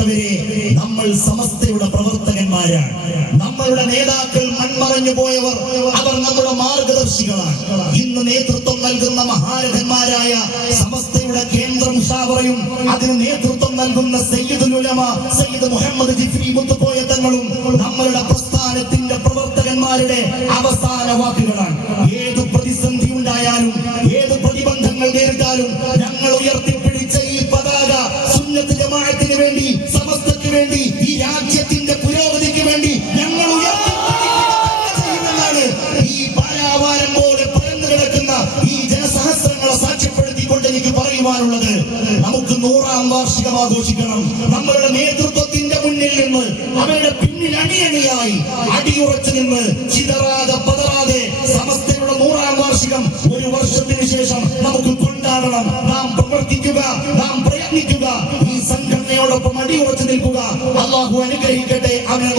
പ്രിയപ്പെട്ടവരെ, നമ്മൾ സമസ്തയുടെ പ്രവർത്തകന്മാരാണ്. നമ്മളുടെ നേതാക്കൾ മൺമറഞ്ഞു പോയവർ, അവർ നമ്മുടെ മാർഗദർശികളാണ്. ഇന്ന് നേതൃത്വം നൽകുന്ന മഹാരഥന്മാരായ സമസ്തയുടെ കേന്ദ്ര മുശാവറയും അതിന് നേതൃത്വം നൽകുന്ന സയ്യിദുൽ ഉലമ സയ്യിദ് മുഹമ്മദ് ജിഫ്രി മുത്തുക്കോയ തങ്ങളും നമ്മളുടെ പ്രസ്ഥാനത്തിന്റെ പ്രവർത്തകന്മാരുടെ അവസാന വാക്കുകളാണ്. ഏത് പ്രതിസന്ധി ഉണ്ടായാലും, ഏത് പ്രതിബന്ധങ്ങൾ നേരിട്ടാലും ഞങ്ങൾ ഉയർത്തിപ്പിടിച്ച ഈ പതാക സുന്നത്ത് ജമാഅത്തിന് വേണ്ടി, സമസ്തയ്ക്ക് വേണ്ടി, ഈ രാജ്യത്തിന്റെ പുരോഗതിക്ക് വേണ്ടി ഞങ്ങൾ ഉയർത്തിപ്പിടിക്കുകയാണ്. ഈ പാരാവാരം പോലെ പരന്നു കിടക്കുന്ന ഈ ജനസഹസ്രങ്ങളെ സാക്ഷ്യപ്പെടുത്തിക്കൊണ്ട് എനിക്ക് പറയുവാനുള്ളത്, നമുക്ക് 100ാം വാർഷികം ആഘോഷിക്കണം. നമ്മളുടെ നേതൃത്വത്തിന്റെ മുന്നിൽ നിന്ന്, അവരുടെ പിന്നിൽ അണിയണിയായി അടിയുറച്ചു നിന്ന്, ചിതറാതെ പതറാതെ സമസ്തയുടെ 100ാം വാർഷികം ഒരു വർഷത്തിന് ശേഷം നമുക്ക് കൊണ്ടാടണം. നാം പ്രവർത്തിക്കുക, നാം പ്രയത്നിക്കുക, ഈ സംഘടനയോടൊപ്പം അടിയുറച്ചു നിൽക്കുക. അല്ലാഹു അനുഗ്രഹിക്കട്ടെ. അവനെ